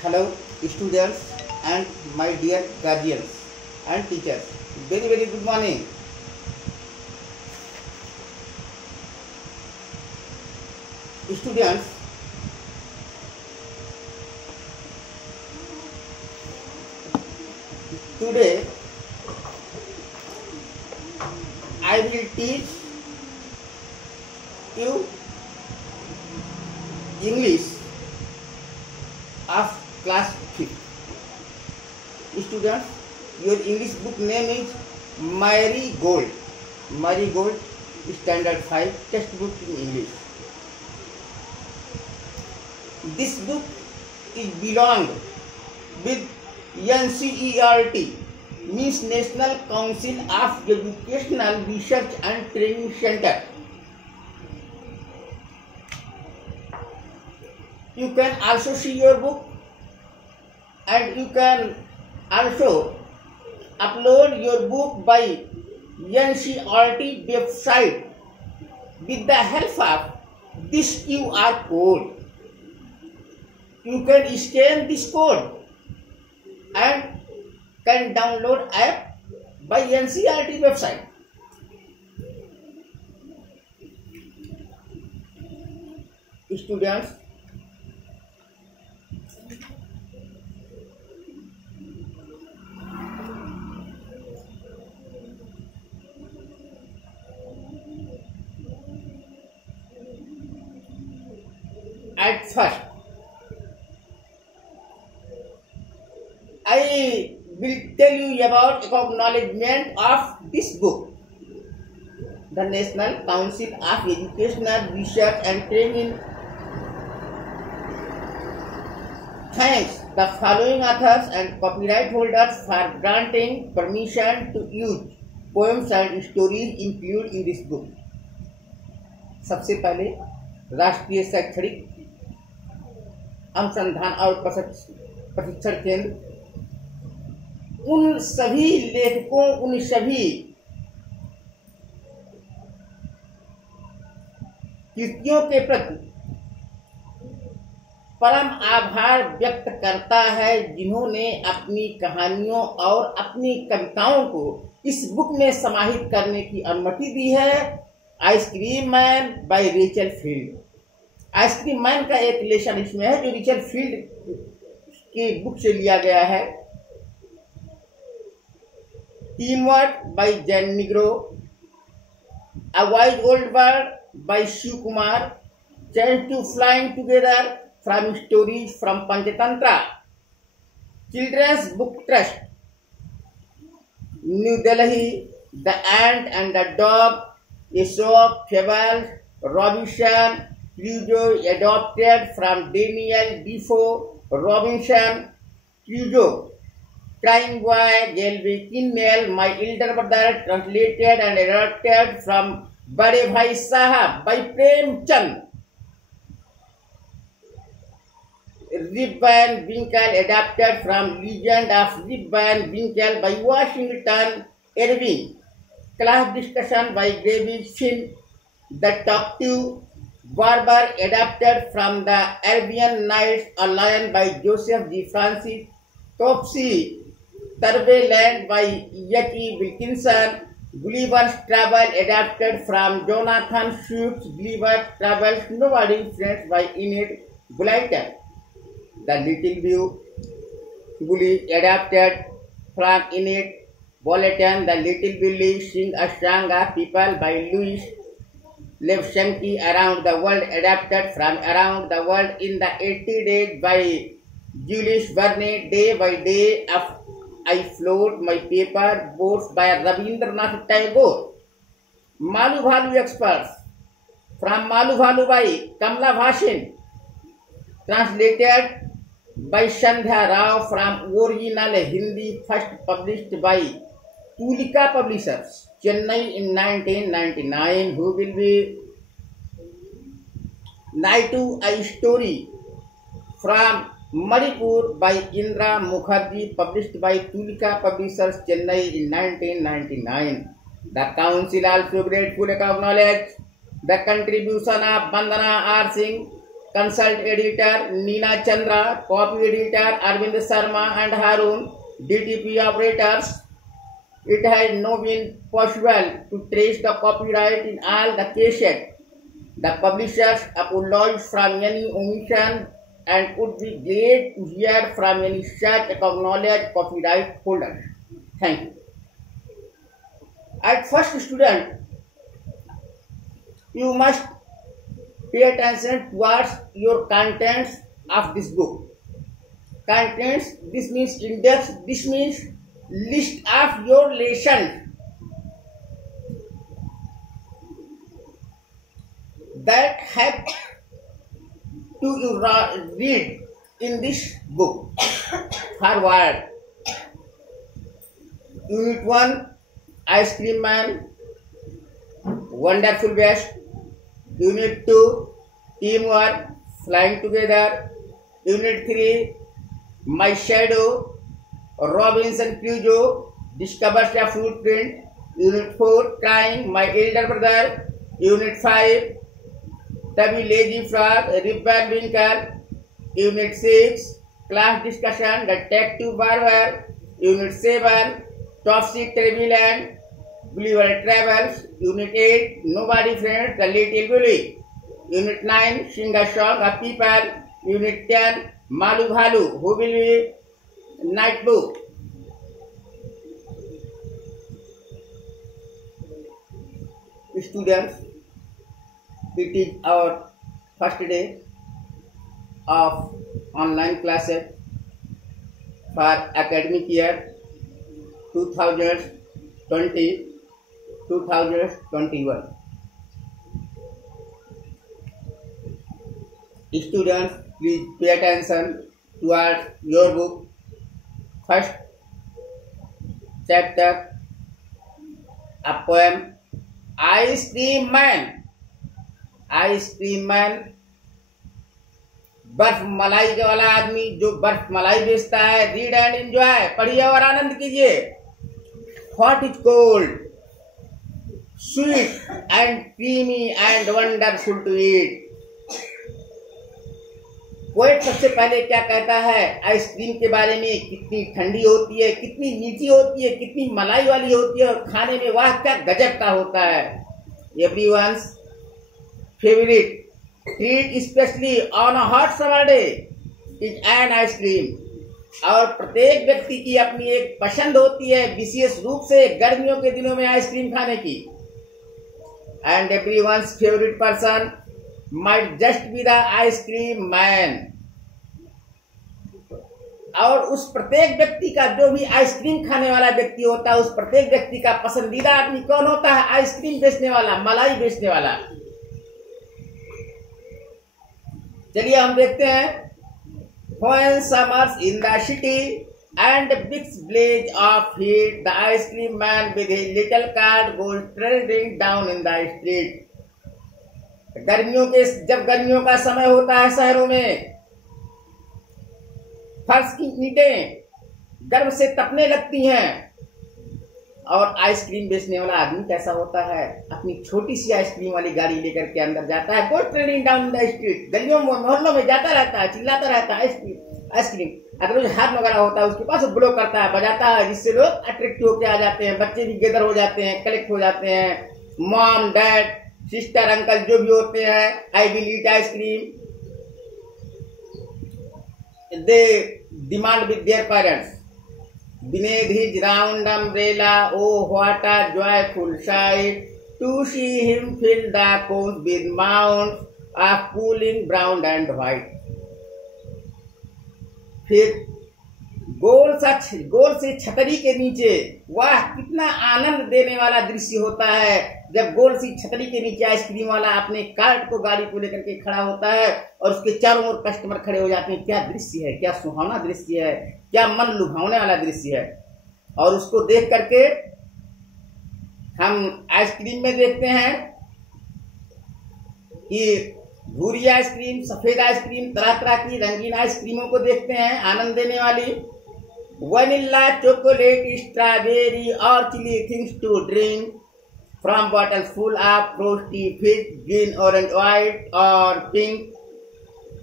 Hello, students and my dear guardians and teachers. Very good morning. Students, today I will teach you English of class 5th. Students, your English book name is Marigold. Marigold Standard 5 textbook in English. This book is belonged with NCERT, means National Council of Educational Research and Training Center. You can also see your book and you can also upload your book by NCERT website with the help of this QR code. You can scan this code and can download app by NCERT website. Students, at first I will tell you about acknowledgement of this book. The National Council of Educational Research and Training thanks the following authors and copyright holders for granting permission to use poems and stories included in this book. सबसे पहले राष्ट्रीय शैक्षणिक अनुसंधान और प्रशिक्षण केंद्र उन सभी लेखकों, उन सभी कृतियों के प्रति परम आभार व्यक्त करता है जिन्होंने अपनी कहानियों और अपनी कविताओं को इस बुक में समाहित करने की अनुमति दी है। Ice cream man by Richard field. Ice cream man का एक लेसन इसमें है जो रिचर्ड फील्ड की बुक से लिया गया है। टीमवर्क बाय जैन निग्रो, a wise old bird by Shiv Kumar, change to flying together from stories from Panchatantra, children's book trust, new Delhi, the ant and the dog, Aesop fables, Robinson Crusoe adopted from Daniel Defoe, Robinson Crusoe, Crying Boy, Gelby Kinnell, My Elder Brother, translated and adapted from Bade Bhai Sahab by Prem Chand. Rip Van Winkle, adapted from Legend of Rip Van Winkle by Washington Irving. Class discussion by David Finn. The Talkative Barber, adapted from the Arabian Nights, A Lion by Joseph G. Francis. Topsy Turvey Land by Yaki Wilkinson. Gulliver's Travel, adapted from Jonathan Swift's Gulliver's Travels, Nobody's Friends by Enid Blyton. The Little View, Gully, adapted from Enid Blyton. The Little Billy, Sing a Song of People by Louis Levshenki. Around the World, adapted from Around the World in the 80 Days by Julius Verne. Day by Day of I Float My Paper Boats by Rabindranath Tagore. Malu Bhalu Experts, from Malu Bhalu by Kamla Bhasin, translated by Sandhya Rao from original Hindi, first published by Tulika Publishers, Chennai in 1999. Who will be Naitu, a story from Manipur by Indra Mukherjee, published by Tulika Publishers, Chennai in 1999. The council also grateful acknowledge the contribution of Vandana R. Singh, consult editor Neena Chandra, copy editor Arvind Sharma and Harun, DTP operators. It has not been possible to trace the copyright in all the cases. The publishers apologize from any omission and would be glad to hear from any such acknowledged copyright holders. Thank you. At first, student, you must pay attention towards your contents of this book. Contents, this means index, this means list of your lessons that have to you read in this book. Forward. Unit 1, Ice Cream Man, Wonderful Best. Unit 2, Teamwork, Flying Together. Unit 3, My Shadow, Robinson Crusoe discovers the footprint. Unit 4, Crying, My Elder Brother. Unit 5, Tubby Lazy Frog, Rip Van Winkle. Unit 6, Class Discussion, Detective Barber. Unit 7, Topsy Turvy, Gulliver Travels. Unit 8, Nobody Friends, The Little Bully. Unit 9, Sing a Song of People. Unit 10, Malu Bhalu, Who Will Be Night Book. Students, it is our first day of online classes for academic year 2020-2021. Students, please pay attention towards your book. First chapter, a poem, Ice Cream Man. Ice cream man, बर्फ मलाई वाला आदमी जो बर्फ मलाई बेचता है. Read and enjoy, पढ़िए और आनंद कीजिए. Hot is cold, sweet and creamy and wonderful to eat. Poet सबसे पहले क्या कहता है आइसक्रीम के बारे में? कितनी ठंडी होती है, कितनी मीठी होती है, कितनी मलाई वाली होती है, और खाने में वाह क्या गजब का होता है. Everyone's favorite treat, especially on a hot summer day, is an ice cream. और प्रत्येक व्यक्ति की अपनी एक पसंद होती है विशेष रूप से गर्मियों के दिनों में आइसक्रीम खाने की. And everyone's favorite person might just be the ice cream man. और उस प्रत्येक व्यक्ति का, जो भी आइसक्रीम खाने वाला व्यक्ति होता है, उस प्रत्येक व्यक्ति का पसंदीदा आदमी कौन होता है? आइसक्रीम बेचने वाला, मलाई बेचने वाला. चलिए हम देखते हैं. When summers in the city and big blaze of heat, the ice cream man with his little cart goes trudging down in the street. जब गर्मियों का समय होता है शहरों में, फर्श की ईंटें गर्म से तपने लगती हैं, और आइसक्रीम बेचने वाला आदमी कैसा होता है? अपनी छोटी सी आइसक्रीम वाली गाड़ी लेकर के अंदर जाता है. Goes trading down the street, गलियों मोहल्लों में जाता रहता है, चिल्लाता रहता है आइसक्रीम आइसक्रीम. अगर जो हाथ वगैरह होता है उसके पास ब्लो करता है, बजाता है, जिससे लोग अट्रैक्टिव होकर आ जाते हैं. बच्चे भी गेदर हो जाते हैं, कलेक्ट हो जाते हैं. मॉम, डैड, सिस्टर, अंकल जो भी होते हैं, I will eat ice cream, they demand with their parents. Beneath his round umbrella, oh what a joyful sight to see him fill the cones with mounds of cooling brown and white. फिर गोल से छतरी के नीचे, वाह कितना आनंद देने वाला दृश्य होता है जब गोल सी छतरी के नीचे आइसक्रीम वाला अपने कार्ट को, गाड़ी को लेकर के खड़ा होता है और उसके चारों ओर कस्टमर खड़े हो जाते हैं. क्या दृश्य है, क्या सुहावना दृश्य है, क्या मन लुभावने वाला दृश्य है. और उसको देख करके हम आइसक्रीम में देखते हैं कि भूरी आइसक्रीम, सफेद आइसक्रीम, तरह तरह की रंगीन आइसक्रीमों को देखते हैं, आनंद देने वाली. वनीला, चॉकलेट, स्ट्रॉबेरी और chilly things to drink from bottle full of frosty fizz, green, orange, white और पिंक.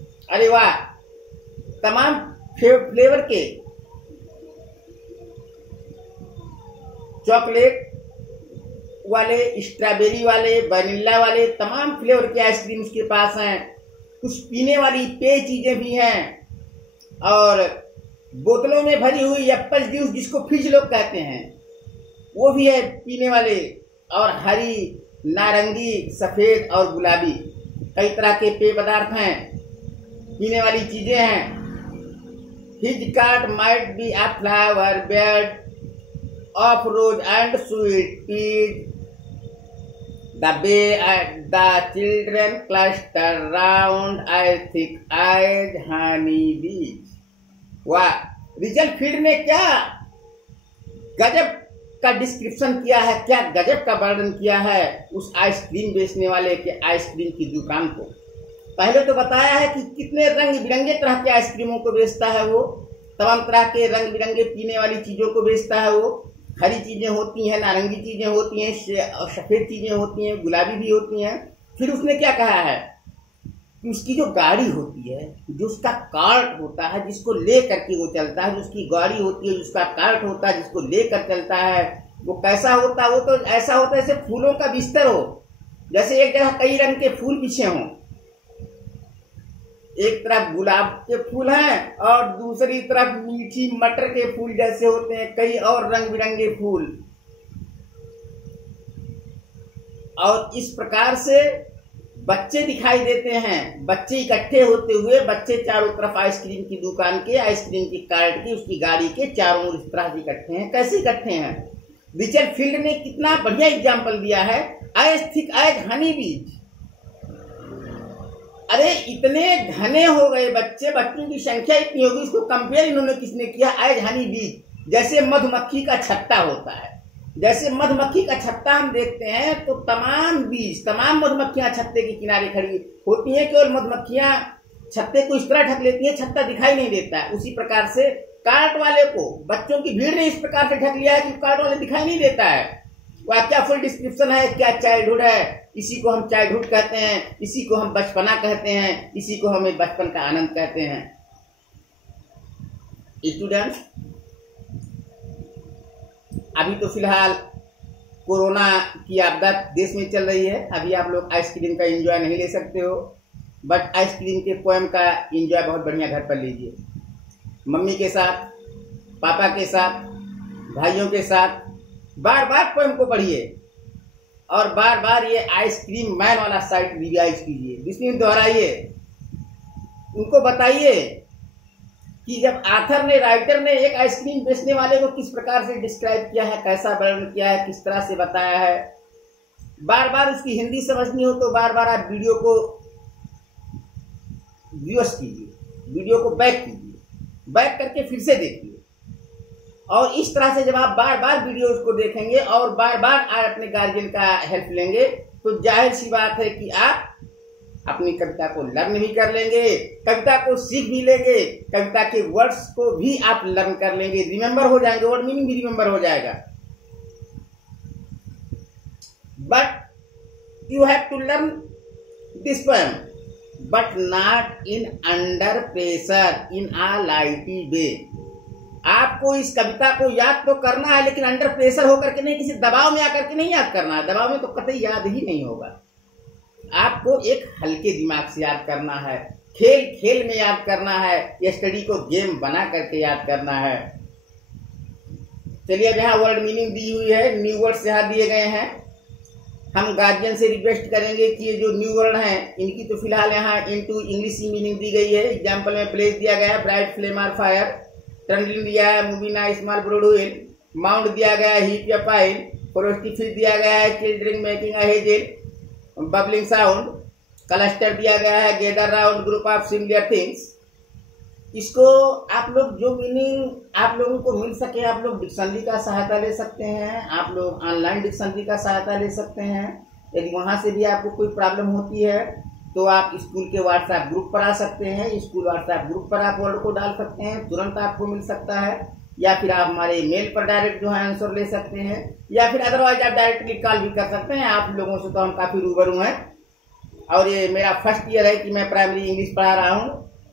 अरे वाह, तमाम फ्लेवर के चॉकलेट वाले, स्ट्रॉबेरी वाले, वनीला वाले, तमाम फ्लेवर के आइसक्रीम उसके पास हैं। कुछ पीने वाली पेय चीजें भी हैं और बोतलों में भरी हुई एप्पल जूस जिसको फ्रिज लोग कहते हैं वो भी है पीने वाले, और हरी, नारंगी, सफेद और गुलाबी कई तरह के पेय पदार्थ हैं, पीने वाली चीजें हैं। His cart might be a flower bed of rose and sweet peas. The way the children cluster round I think eyes honey bees. वाह, रिजल्ट फील्ड ने क्या गजब का डिस्क्रिप्शन किया है, क्या गजब का वर्णन किया है उस आइसक्रीम बेचने वाले के आइसक्रीम की दुकान को। पहले तो बताया है कि कितने रंग बिरंगे तरह के आइसक्रीमों को बेचता है वो, तमाम तरह के रंग बिरंगे पीने वाली चीजों को बेचता है वो। हरी चीजें होती हैं, नारंगी चीजें होती हैं, सफेद चीजें होती हैं, गुलाबी भी होती हैं। फिर उसने क्या कहा है कि उसकी जो गाड़ी होती है, जो उसका कार्ट होता है जिसको ले करके वो चलता है, जो उसकी गाड़ी होती है, जिसका कार्ट होता है जिसको लेकर चलता है, वो कैसा होता है? वो तो ऐसा होता है जैसे फूलों का बिस्तर हो, जैसे एक जगह कई रंग के फूल बिछे हों, एक तरफ गुलाब के फूल हैं और दूसरी तरफ मीठी मटर के फूल जैसे होते हैं कई और रंग बिरंगे फूल। और इस प्रकार से बच्चे दिखाई देते हैं, बच्चे इकट्ठे होते हुए, बच्चे चारों तरफ आइसक्रीम की दुकान के, आइसक्रीम की कार्ट की, उसकी गाड़ी के चारों ओर इस तरह से इकट्ठे हैं। कैसे इकट्ठे हैं? रिचर्ड फील्ड ने कितना बढ़िया एग्जाम्पल दिया है, एज थिक एज हनी बीज। अरे इतने घने हो गए बच्चे, बच्चों की संख्या इतनी होगी, इसको कंपेयर इन्होंने किसने किया? एज हनी बीज, जैसे मधुमक्खी का छत्ता होता है। जैसे मधुमक्खी का छत्ता हम देखते हैं तो तमाम बीज, तमाम मधुमक्खियां छत्ते के किनारे खड़ी होती हैं, केवल मधुमक्खियां छत्ते को इस तरह ढक लेती हैं, छत्ता दिखाई नहीं देता है। उसी प्रकार से कार्ट वाले को बच्चों की भीड़ ने इस प्रकार से ढक लिया है कि कार्ट वाले दिखाई नहीं देता है। वह क्या फुल डिस्क्रिप्शन है, क्या चाइल्डहुड है, इसी को हम चाइल्डहुड कहते हैं, इसी को हम बचपना कहते हैं, इसी को हमें बचपन का आनंद कहते हैं। स्टूडेंट्स, अभी तो फिलहाल कोरोना की आपदा देश में चल रही है, अभी आप लोग आइसक्रीम का एंजॉय नहीं ले सकते हो, बट आइसक्रीम के पोएम का एंजॉय बहुत बढ़िया घर पर लीजिए, मम्मी के साथ, पापा के साथ, भाइयों के साथ। बार बार पोएम को पढ़िए और बार बार ये आइसक्रीम मैन वाला साइट रिवाइज कीजिए, जिसमें दोहराइए, उनको बताइए कि जब आथर ने, राइटर ने एक आइसक्रीम बेचने वाले को किस प्रकार से डिस्क्राइब किया है, कैसा वर्णन किया है, किस तरह से बताया है। बार बार उसकी हिंदी समझनी हो तो बार बार आप वीडियो को व्यूअर्स कीजिए, वीडियो को बैक कीजिए, बैक करके फिर से देखिए। और इस तरह से जब आप बार बार वीडियो को देखेंगे और बार बार आप अपने गार्जियन का हेल्प लेंगे तो जाहिर सी बात है कि आप अपनी कविता को लर्न भी कर लेंगे, कविता को सीख भी लेंगे, कविता के वर्ड्स को भी आप लर्न कर लेंगे, रिमेंबर हो जाएंगे, वर्ड मीनिंग भी रिमेंबर हो जाएगा। But you have to learn this poem but not in under pressure, in a lighty way. आपको इस कविता को याद तो करना है लेकिन अंडर प्रेशर होकर के नहीं, किसी दबाव में आकर के नहीं याद करना है, दबाव में तो कतई याद ही नहीं होगा। आपको एक हल्के दिमाग से याद करना है, खेल खेल में याद करना है, या स्टडी को गेम बना करके याद करना है। चलिए, अब यहाँ वर्ड मीनिंग दी हुई है, न्यू वर्ड्स यहाँ दिए गए हैं। हम गार्जियन से रिक्वेस्ट करेंगे कि ये जो न्यू वर्ड हैं इनकी तो फिलहाल यहाँ इनटू इंग्लिश ही मीनिंग दी गई है। एग्जाम्पल में प्लेस दिया गया है, ब्राइट फ्लेम आर फायर, टर्नलिन दिया है, मूवी ना स्मॉल ब्रोड व्हील, माउंट दिया गया है, हीट या पाइन, फोरेस्टी फिश दिया गया है, चिल्ड्रिंग making a hazel, bubbling sound, cluster दिया गया है, gather round group of similar things. इसको आप लोग जो मीनिंग आप लोगों को मिल सके आप लोग डिक्शनरी का सहायता ले सकते हैं, आप लोग ऑनलाइन डिक्शनरी का सहायता ले सकते हैं। यदि वहां से भी आपको कोई प्रॉब्लम होती है तो आप स्कूल के व्हाट्सएप ग्रुप पर आ सकते हैं, स्कूल व्हाट्सएप ग्रुप पर आप वर्ड को डाल सकते हैं, तुरंत आपको मिल सकता है। या फिर आप हमारे मेल पर डायरेक्ट जो है आंसर ले सकते हैं, या फिर अदरवाइज आप डायरेक्टली कॉल भी कर सकते हैं। आप लोगों से तो हम काफ़ी रूबरू हैं और ये मेरा फर्स्ट ईयर है कि मैं प्राइमरी इंग्लिश पढ़ा रहा हूँ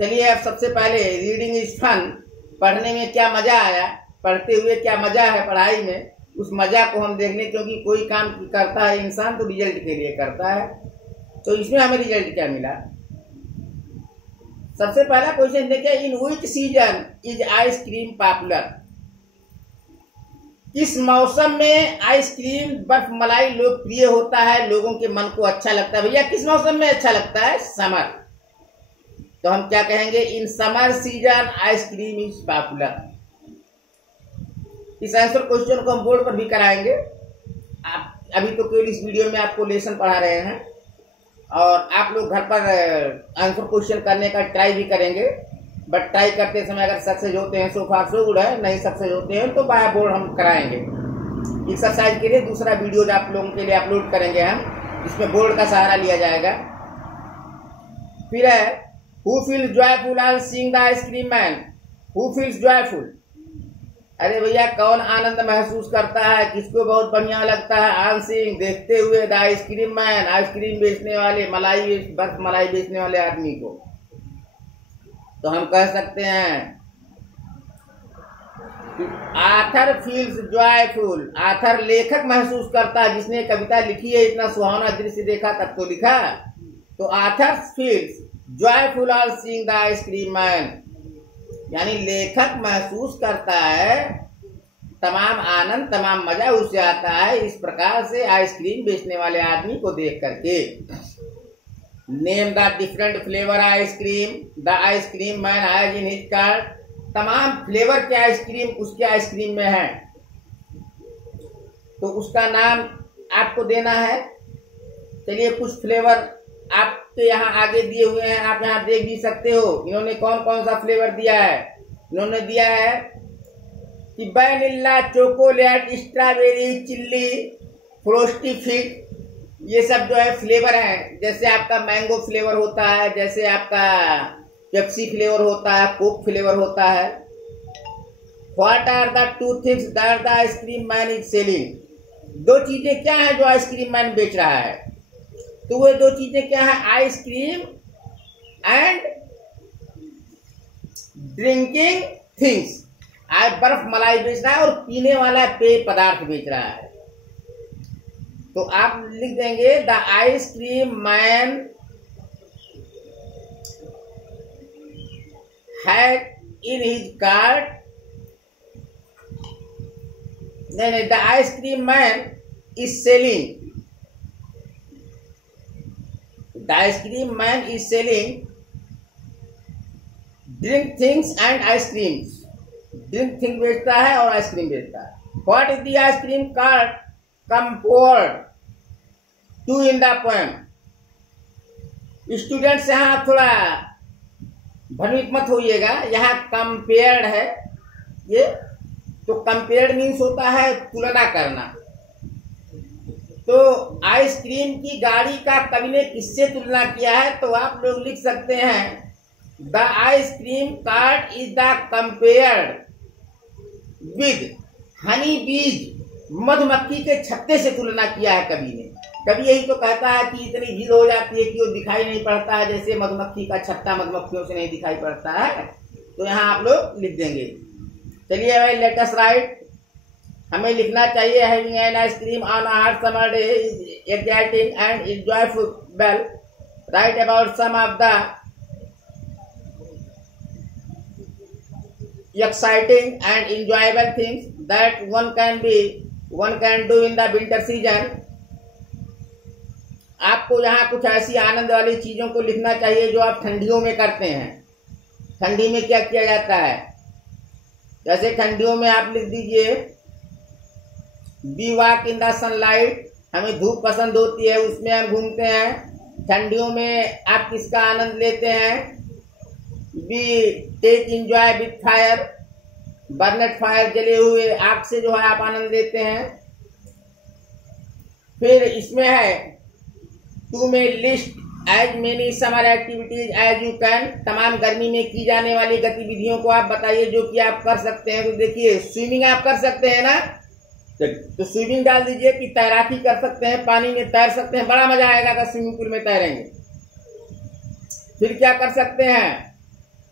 चलिए अब सबसे पहले रीडिंग इज फन, पढ़ने में क्या मजा आया, पढ़ते हुए क्या मजा है पढ़ाई में, उस मजा को हम देख लें। क्योंकि कोई काम करता है इंसान तो रिजल्ट के लिए करता है, तो इसमें हमें रिजल्ट क्या मिला। सबसे पहला क्वेश्चन देखिए, in which season is ice cream popular, किस मौसम में आइसक्रीम बर्फ मलाई लोकप्रिय होता है, लोगों के मन को अच्छा लगता है। भैया किस मौसम में अच्छा लगता है, समर। तो हम क्या कहेंगे, in summer season ice cream is popular. इस आंसर क्वेश्चन को हम बोर्ड पर भी कराएंगे। आप अभी तो केवल इस वीडियो में आपको लेसन पढ़ा रहे हैं और आप लोग घर पर आंसर क्वेश्चन करने का ट्राई भी करेंगे। बट ट्राई करते समय अगर सक्सेस होते हैं सो फार सो गुड है, नहीं सक्सेस होते हैं तो बाय बोर्ड हम कराएंगे। एक्सरसाइज के लिए दूसरा वीडियो जो आप लोगों के लिए अपलोड करेंगे हम, जिसमें बोर्ड का सहारा लिया जाएगा। फिर है, who feels joyful on seeing the ice cream man, who feels joyful. अरे भैया कौन आनंद महसूस करता है, किसको बहुत बढ़िया लगता है ऑन सीइंग, देखते हुए द आइसक्रीम मैन, आइसक्रीम बेचने वाले, मलाई बर्फ मलाई बेचने वाले आदमी को। तो हम कह सकते हैं आथर फील्स जॉयफुल, आथर लेखक महसूस करता है, जिसने कविता लिखी है, इतना सुहावना दृश्य देखा तब तो लिखा। तो author feels joyful on seeing the ice cream man, यानी लेखक महसूस करता है तमाम आनंद, तमाम मजा उसे आता है इस प्रकार से आइसक्रीम बेचने वाले आदमी को देख करके। Name the different flavour ice cream the ice cream man has in his cart, तमाम फ्लेवर के आइसक्रीम उसके आइसक्रीम में है, तो उसका नाम आपको देना है। चलिए कुछ फ्लेवर आपके यहाँ आगे दिए हुए हैं, आप यहाँ देख भी सकते हो। इन्होंने कौन कौन सा फ्लेवर दिया है, इन्होंने दिया है कि vanilla, chocolate, strawberry, chilly, frosty fig, ये सब जो है फ्लेवर हैं। जैसे आपका मैंगो फ्लेवर होता है, जैसे आपका पेप्सी फ्लेवर होता है, कोक फ्लेवर होता है। What are the two things that the ice cream man is selling, दो चीजें क्या है जो आइसक्रीम मैन बेच रहा है। तो वो दो चीजें क्या है, आइसक्रीम एंड ड्रिंकिंग थिंग्स। बर्फ मलाई बेच रहा है और पीने वाला पेय पदार्थ बेच रहा है। तो आप लिख देंगे the ice cream man had in his cart, नहीं, the ice cream man is selling, the ice cream man is selling drink things and ice creams, drink thing बेचता है और आइसक्रीम बेचता है। What is the ice cream cart compared to in the poem। Students यहाँ थोड़ा भ्रमित मत होइएगा, यहाँ कंपेयर्ड है ये, तो कंपेयर्ड मीन्स होता है तुलना करना। तो आइसक्रीम की गाड़ी का कवि ने किससे तुलना किया है, तो आप लोग लिख सकते हैं the ice cream cart is the compared with Honey बीज, मधुमक्खी के छत्ते से तुलना किया है कवि ने। कवि यही तो कहता है कि इतनी भीड़ हो जाती है कि वो दिखाई नहीं पड़ता है, जैसे मधुमक्खी का छत्ता मधुमक्खियों से नहीं दिखाई पड़ता है। तो यहाँ आप लोग लिख देंगे। चलिए भाई लेट अस राइट, हमें लिखना चाहिए having an ice cream on a hot summer day is exciting and enjoyful, right about some of the exciting and enjoyable things that one can do in the winter season। आपको यहाँ कुछ ऐसी आनंद वाली चीजों को लिखना चाहिए जो आप ठंडियों में करते हैं। ठंडी में क्या किया जाता है, जैसे ठंडियों में आप लिख दीजिए we walk in the sunlight, हमें धूप पसंद होती है, उसमें हम घूमते हैं। ठंडियों में आप किसका आनंद लेते हैं, we take enjoy with fire, burnt fire, जले हुए आग से जो है आप आनंद लेते हैं। फिर इसमें है to may list as many summer activities as you can, तमाम गर्मी में की जाने वाली गतिविधियों को आप बताइए जो कि आप कर सकते हैं। तो देखिए स्विमिंग आप कर सकते हैं ना, तो स्विमिंग डाल दीजिए कि तैराकी कर सकते हैं, पानी में तैर सकते हैं, बड़ा मजा आएगा अगर स्विमिंग पूल में तैरेंगे। फिर क्या कर सकते हैं,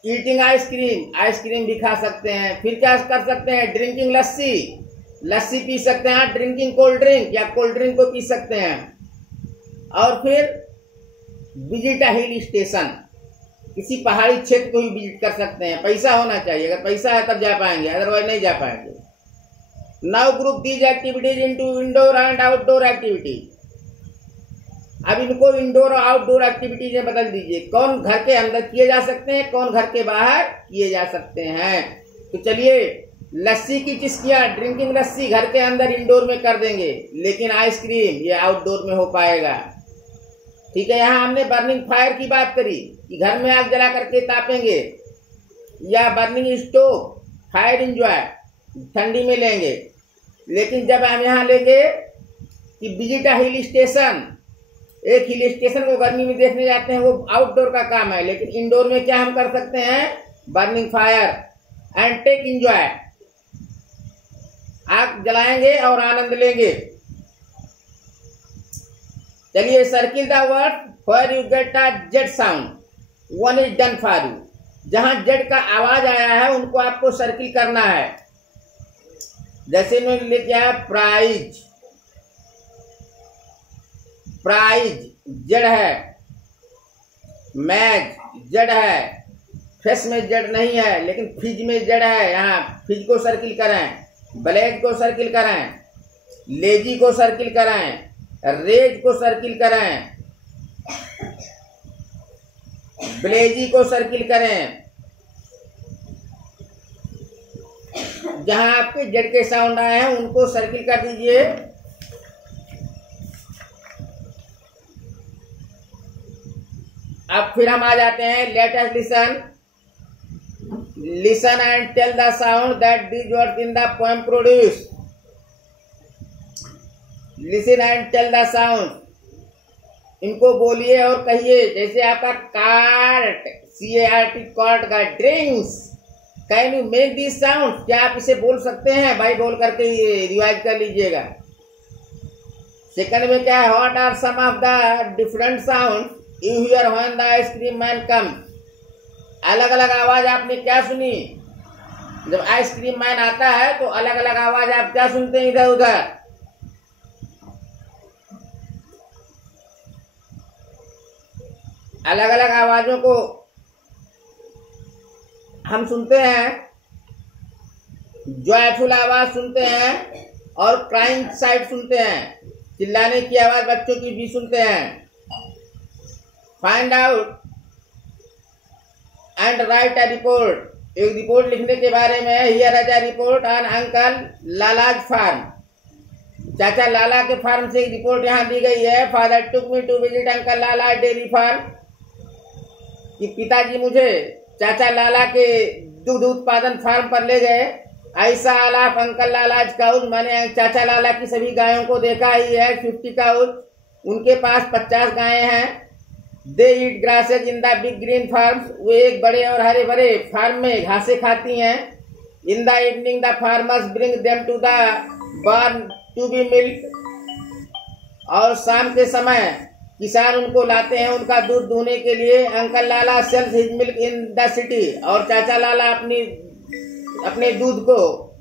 ईटिंग आइसक्रीम, आइसक्रीम भी खा सकते हैं। फिर क्या कर सकते हैं, ड्रिंकिंग लस्सी, लस्सी पी सकते हैं। ड्रिंकिंग कोल्ड ड्रिंक, या कोल्ड ड्रिंक को पी सकते हैं। और फिर विजिट अ हिल स्टेशन, किसी पहाड़ी क्षेत्र को भी विजिट कर सकते हैं। पैसा होना चाहिए, अगर पैसा है तब जा पाएंगे, अदरवाइज नहीं जा पाएंगे। Now group these activities into indoor and outdoor activity. अब इनको इंडोर और आउटडोर एक्टिविटीज में बदल दीजिए। कौन घर के अंदर किए जा सकते हैं, कौन घर के बाहर किए जा सकते हैं। तो चलिए, लस्सी की चिस्कियां, ड्रिंकिंग लस्सी घर के अंदर इंडोर में कर देंगे, लेकिन आइसक्रीम ये आउटडोर में हो पाएगा। ठीक है, यहाँ हमने बर्निंग फायर की बात करी कि घर में आग जला करके तापेंगे, या बर्निंग स्टोव, फायर एंजॉय ठंडी में लेंगे। लेकिन जब हम यहाँ लेंगे कि विजिट अ हिल स्टेशन, एक हिल स्टेशन को गर्मी में देखने जाते हैं, वो आउटडोर का काम है। लेकिन इंडोर में क्या हम कर सकते हैं, burning fire and take enjoy, आग जलाएंगे और आनंद लेंगे। चलिए, circle the word where you get a jet sound, one is done for you. जहां जेट का आवाज आया है उनको आपको सर्किल करना है। जैसे इन्होंने लिखा है प्राइज, प्राइज जड़ है, मैच जड़ है, फेस में जड़ नहीं है, लेकिन फिज में जड़ है। यहाँ फिज को सर्किल करें, ब्लेज को सर्किल करें, लेजी को सर्किल करें, रेज को सर्किल करें, ब्लेजी को सर्किल करें। जहां आपके जड़ के साउंड आए हैं उनको सर्किल कर दीजिए। अब फिर हम आ जाते हैं, let us listen, listen and tell the sound that these words in the poem produce. Listen and tell the sound, इनको बोलिए और कहिए। जैसे आपका कार्ट, CART, कार्ट का drinks, can you make this sound, क्या आप इसे बोल सकते हैं भाई? बोल करके रिवाइज कर लीजिएगा। सेकंड में क्या है, what are some of the different sound you hear when the ice cream man come. अलग अलग आवाज आपने क्या सुनी जब आइसक्रीम मैन आता है? तो अलग अलग आवाज आप क्या सुनते हैं इधर उधर? अलग अलग आवाजों को हम सुनते हैं। जॉयफुल आवाज सुनते हैं और क्राइंग साइड सुनते हैं, चिल्लाने की आवाज बच्चों की भी सुनते हैं। Find out and write a report, एक रिपोर्ट लिखने के बारे में है। Here is a report on uncle Lala's farm, चाचा लाला के फार्म से एक रिपोर्ट यहाँ दी गई है। Father took me to visit uncle Lala dairy farm, कि पिताजी मुझे चाचा लाला के दूध उत्पादन फार्म पर ले गए। ऐसा आलाप अंकल लालाज काउज, मैंने चाचा लाला की सभी गायों को देखा ही है। 50 काउज, उनके पास 50 गायें हैं। They eat grasses in the big green farms, वो एक बड़े और हरे भरे फार्म में घासें खाती हैं। In the evening the farmers bring them to the barn to be milk, और शाम के समय किसान उनको लाते हैं उनका दूध दूहने के लिए। Uncle Lala sales his milk in the city, और चाचा लाला अपने दूध को